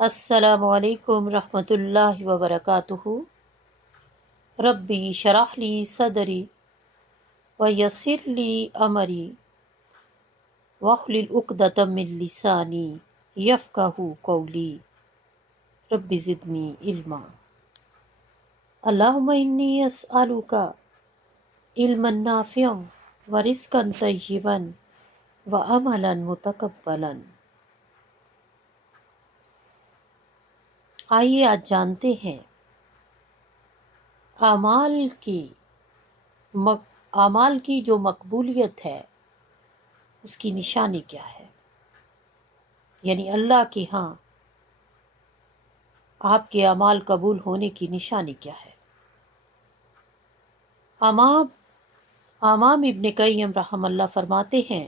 السلام علیکم رحمۃ اللہ وبرکاتہ۔ ربی شرح لی صدری ویسر لی امری واحلل عقدۃ من لسانی یفقہوا قولی رب زدنی علما۔ اللہم انی اسألک علما نافعا ورزقا طیبا وعملا متقبلا۔ آئیے آج جانتے ہیں اعمال کی جو مقبولیت ہے اس کی نشانی کیا ہے، یعنی اللہ کے ہاں آپ کے اعمال قبول ہونے کی نشانی کیا ہے۔ امام ابن قیم رحم اللہ فرماتے ہیں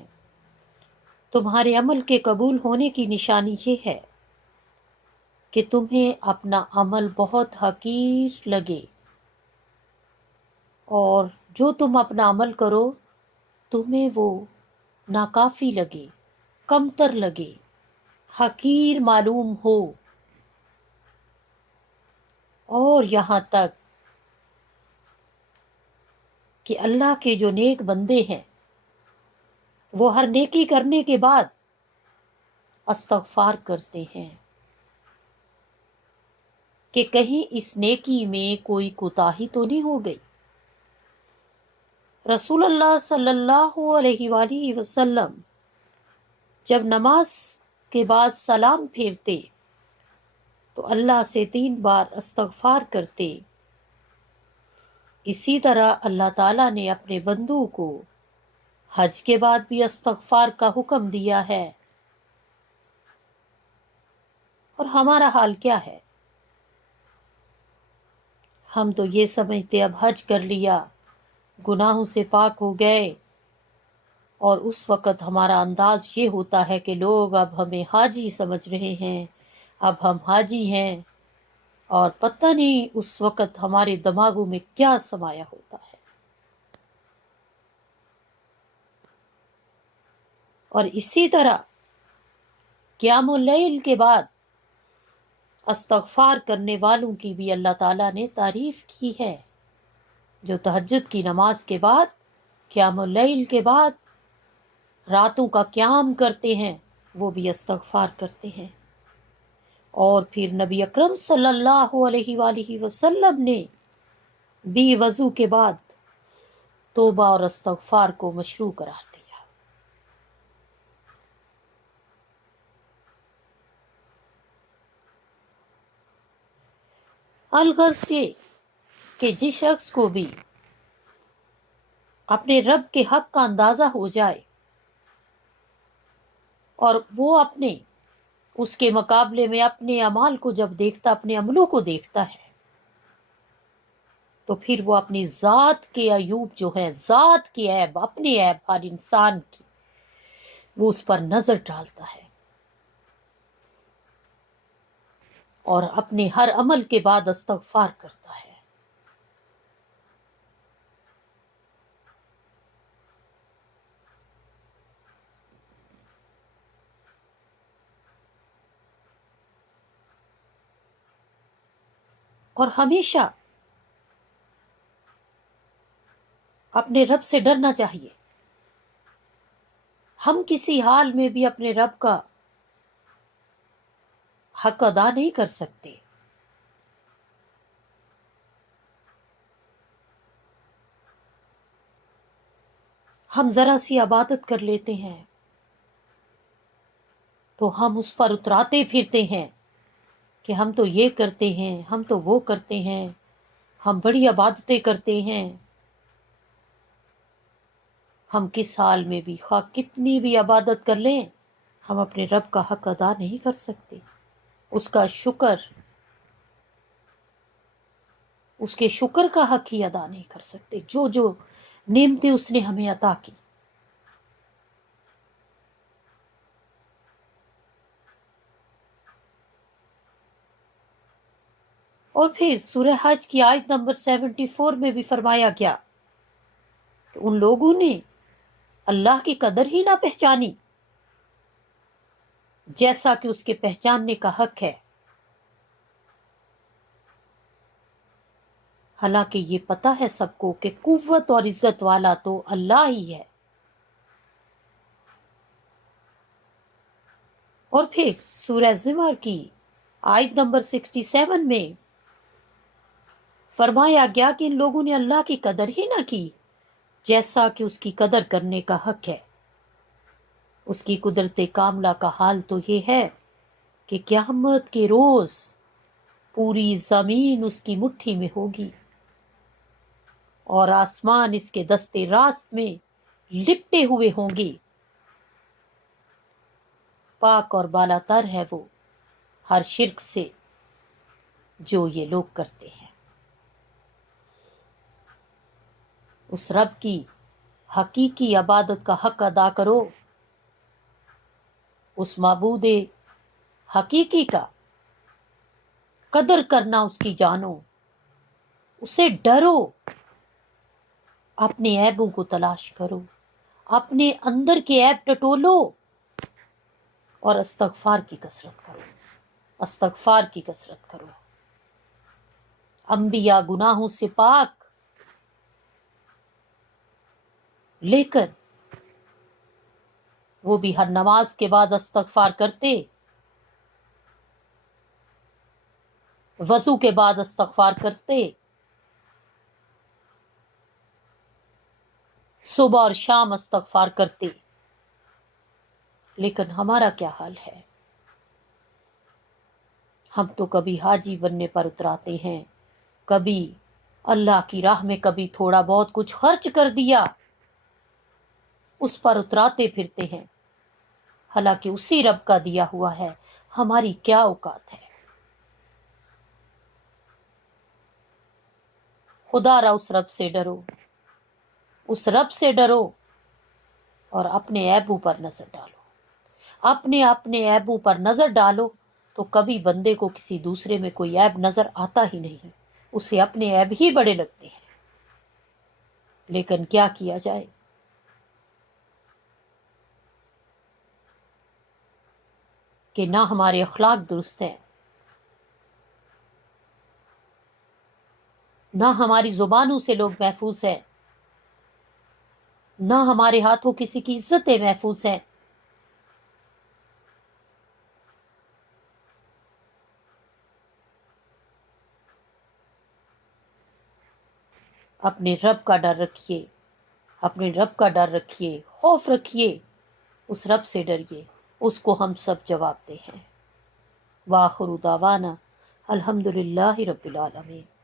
تمہارے عمل کے قبول ہونے کی نشانی یہ ہے کہ تمہیں اپنا عمل بہت حقیر لگے، اور جو تم اپنا عمل کرو تمہیں وہ ناکافی لگے، کمتر لگے، حقیر معلوم ہو، اور یہاں تک کہ اللہ کے جو نیک بندے ہیں وہ ہر نیکی کرنے کے بعد استغفار کرتے ہیں کہ کہیں اس نیکی میں کوئی کوتاہی تو نہیں ہو گئی۔ رسول اللہ صلی اللہ علیہ وآلہ وسلم جب نماز کے بعد سلام پھیرتے تو اللہ سے 3 بار استغفار کرتے۔ اسی طرح اللہ تعالیٰ نے اپنے بندوں کو حج کے بعد بھی استغفار کا حکم دیا ہے۔ اور ہمارا حال کیا ہے؟ ہم تو یہ سمجھتے اب حج کر لیا، گناہوں سے پاک ہو گئے، اور اس وقت ہمارا انداز یہ ہوتا ہے کہ لوگ اب ہمیں حاجی سمجھ رہے ہیں، اب ہم حاجی ہیں، اور پتہ نہیں اس وقت ہمارے دماغوں میں کیا سمایا ہوتا ہے۔ اور اسی طرح قیام اللیل کے بعد استغفار کرنے والوں کی بھی اللہ تعالیٰ نے تعریف کی ہے، جو تہجد کی نماز کے بعد، قیام اللیل کے بعد راتوں کا قیام کرتے ہیں وہ بھی استغفار کرتے ہیں۔ اور پھر نبی اکرم صلی اللہ علیہ وآلہ وسلم نے بھی وضو کے بعد توبہ اور استغفار کو مشروع قرار دیا۔ الغرض یہ کہ جس شخص کو بھی اپنے رب کے حق کا اندازہ ہو جائے اور وہ اس کے مقابلے میں اپنے اعمال کو جب دیکھتا، اپنے عملوں کو دیکھتا ہے، تو پھر وہ اپنی ذات کے عیوب جو ہیں، ذات کی عیب، اپنی عیب ہر انسان کی، وہ اس پر نظر ڈالتا ہے، اور اپنے ہر عمل کے بعد استغفار کرتا ہے۔ اور ہمیشہ اپنے رب سے ڈرنا چاہیے۔ ہم کسی حال میں بھی اپنے رب کا حق ادا نہیں کر سکتے۔ ہم ذرا سی عبادت کر لیتے ہیں تو ہم اس پر اتراتے پھرتے ہیں کہ ہم تو یہ کرتے ہیں، ہم تو وہ کرتے ہیں، ہم بڑی عبادتیں کرتے ہیں۔ ہم کس حال میں بھی، خواہ کتنی بھی عبادت کر لیں، ہم اپنے رب کا حق ادا نہیں کر سکتے، اس کا شکر، اس کے شکر کا حق ہی ادا نہیں کر سکتے، جو جو نعمتیں اس نے ہمیں عطا کی۔ اور پھر سورہ حج کی آیت نمبر 74 میں بھی فرمایا گیا کہ ان لوگوں نے اللہ کی قدر ہی نہ پہچانی جیسا کہ اس کے پہچاننے کا حق ہے۔ حالانکہ یہ پتہ ہے سب کو کہ قوت اور عزت والا تو اللہ ہی ہے۔ اور پھر سورہ زمر کی آیت نمبر 67 میں فرمایا گیا کہ ان لوگوں نے اللہ کی قدر ہی نہ کی جیسا کہ اس کی قدر کرنے کا حق ہے۔ اس کی قدرت کاملہ کا حال تو یہ ہے کہ قیامت کے روز پوری زمین اس کی مٹھی میں ہوگی اور آسمان اس کے دستے راست میں لپٹے ہوئے ہوں گے۔ پاک اور بالا تر ہے وہ ہر شرک سے جو یہ لوگ کرتے ہیں۔ اس رب کی حقیقی عبادت کا حق ادا کرو، اس معبود حقیقی کا قدر کرنا اس کی جانو، اسے ڈرو، اپنے عیبوں کو تلاش کرو، اپنے اندر کے عیب ٹٹولو اور استغفار کی کثرت کرو، استغفار کی کثرت کرو۔ انبیاء گناہوں سے پاک لیکن وہ بھی ہر نماز کے بعد استغفار کرتے، وضو کے بعد استغفار کرتے، صبح اور شام استغفار کرتے۔ لیکن ہمارا کیا حال ہے؟ ہم تو کبھی حاجی بننے پر اتراتے ہیں، کبھی اللہ کی راہ میں کبھی تھوڑا بہت کچھ خرچ کر دیا، اس پر اتراتے پھرتے ہیں، حالانکہ اسی رب کا دیا ہوا ہے۔ ہماری کیا اوقات ہے؟ خدا را اس رب سے ڈرو، اس رب سے ڈرو اور اپنے عیبوں پر نظر ڈالو۔ اپنے عیبوں پر نظر ڈالو تو کبھی بندے کو کسی دوسرے میں کوئی عیب نظر آتا ہی نہیں، اسے اپنے عیب ہی بڑے لگتے ہیں۔ لیکن کیا کیا جائے؟ کہ نہ ہمارے اخلاق درست ہیں، نہ ہماری زبانوں سے لوگ محفوظ ہیں، نہ ہمارے ہاتھوں کسی کی عزتیں محفوظ ہیں۔ اپنے رب کا ڈر رکھیے، اپنے رب کا ڈر رکھیے، خوف رکھیے، اس رب سے ڈریے، اس کو ہم سب جواب دہ ہیں۔ وآخر دعوانا الحمدللہ رب العالمین۔